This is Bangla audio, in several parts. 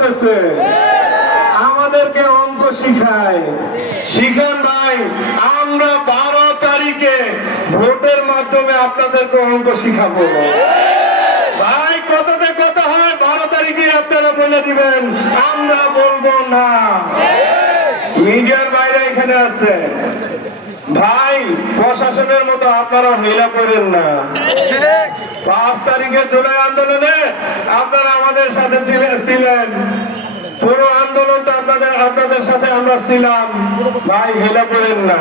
করতেছে, আমাদেরকে অঙ্ক শিখায়। শিখান ভাই, আমরা 12 তারিখে ভোটের মাধ্যমে আপনাদেরকে অঙ্ক শিখাবো ভাই। কততে কত হয় 12 তারিখে আপনারা বলে দিবেন, আমরা বলবো না। মিডিয়ার বাইরে এখানে আছে ভাই, প্রশাসনের মতো আপনারা হেলা করেন না। 5 তারিখে জুলাই আন্দোলনে আপনারা আমাদের সাথে ছিলেন, পুরো আন্দোলনটা আপনাদের সাথে আমরা ছিলাম ভাই, হেলা করেন না।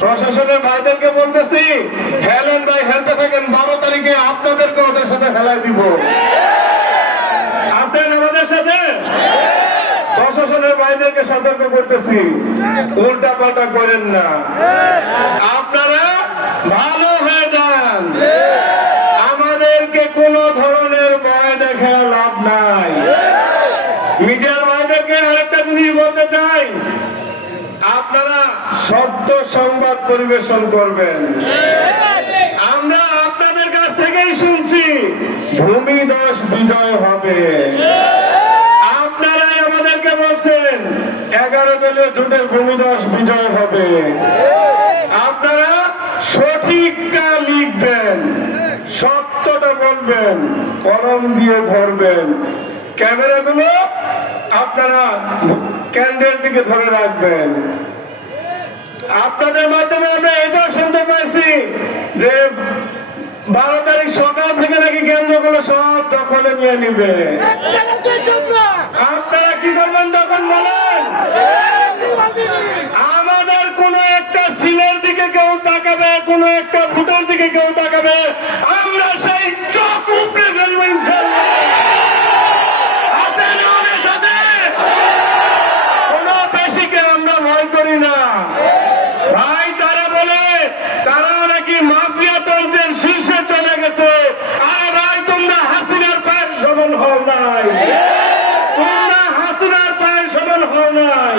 প্রশাসনের ভাইদেরকে বলতেছি, হেলেন ভাই, হেলতে থাকেন। 12 তারিখে আপনাদেরকে ওদের সাথে হেলায় দিব। আছেন আমাদের সাথে? প্রশাসনের ভাইদেরকে সতর্ক করতেছি, উল্টা পাল্টা করেন না, আপনারা ভালো হয়ে যান। আমাদেরকে কোন ধরনের ভয় দেখে লাভ নাই। মিডিয়ার ভাইদেরকে আরেকটা জিনিস বলতে চাই, আপনারা সত্য সংবাদ পরিবেশন করবেন। আমরা আপনাদের কাছ থেকেই শুনছি ভূমিধস বিজয় হবে। আপনারাই আমাদেরকে বলছেন 11 দলীয় জোটের ভূমিধস বিজয় হবে। আপনারা সঠিকটা লিখবেন, সত্যটা বলবেন, কলম দিয়ে ধরবেন, ক্যামেরাগুলো আপনারা কেন্দ্রের দিকে ধরে রাখবেন। আপনাদের মাধ্যমে আমরা এটাও শুনতে পাইছি যে 12 তারিখ সকাল থেকে নাকি কেন্দ্রগুলো সব দখলে নিয়ে নিবে। আপনারা কি করবেন তখন বলেন? আমাদের কোন একটা সিলের দিকে কেউ তাকাবে, কোন একটা ভোটের দিকে কেউ তাকাবে, আমরা সেই চোখ উপড়ে ফেলবো ইনশাআল্লাহ। আছেন আমাদের সাথে? কোন পেশিকে আমরা ভয় করি না ভাই। তারা বলে তারা নাকি মাফিয়া তন্ত্রের শীর্ষে চলে গেছে। আরে ভাই, তোমরা হাসিনার পায়ের সমান হও নাই, তোমরা হাসিনার পায়ের সমান হও নাই।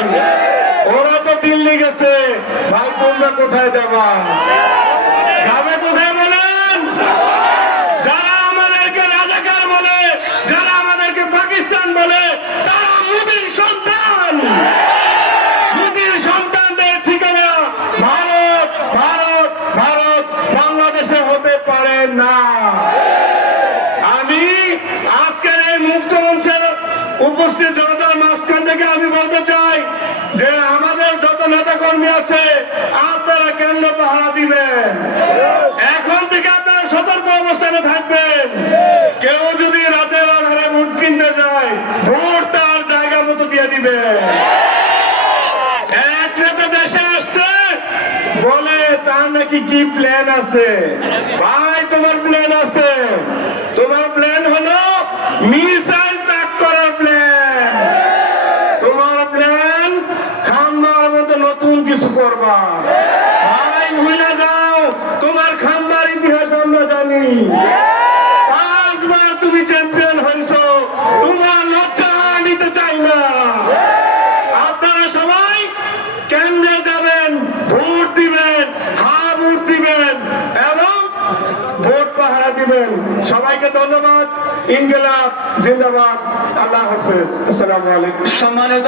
ওরা তো দিল্লি গেছে ভাই, তোমরা কোথায় যাবা? যাবে কোথায় বলেন? যারা আমাদেরকে রাজাকার বলে, যারা আমাদেরকে পাকিস্তান বলে, তারা মোদির সন্তান। মোদির সন্তানদের ঠিকানা ভারত, ভারত, ভারত, বাংলাদেশে হতে পারে না। আমি আজকের এই মুক্ত মঞ্চের উপস্থিত জনতার মাঝখান থেকে আমি বলতে চাই যে আমাদের যত নেতা কর্মী আছে আপনারা কেন্দ্র পাহারা দিবেন। এখন থেকে আপনারা সতর্ক অবস্থানে থাকবেন। কেউ যদি রাতের আধারে ভোট কিনতে যায়, ভোট তার জায়গা মতো দিয়ে দিবে। এক নেতা দেশে আসছে বলে তার নাকি কি প্ল্যান আছে। ভাই, তোমার প্ল্যান আছে, তোমার প্ল্যান হলো মিসাইল তাক করার প্ল্যান। তোমার প্ল্যান খাম্বার মতো নতুন কিছু করবা। ভাই, ভুলে যাও, তোমার খাম্বার ইতিহাস আমরা জানি। 5 বার তুমি চ্যাম্পিয়ন হয়েছো, তোমার লজ্জা নিতে চাই না। আপনারা সবাই কেন্দ্রে যাবেন, ভোট দিবেন, ভোট দিবেন এবং ভোট পাহারা দিবেন। সবাইকে ধন্যবাদ। ইনকিলাব জিন্দাবাদ। আল্লাহ হাফেজ। আসসালামু আলাইকুম। সম্মানিত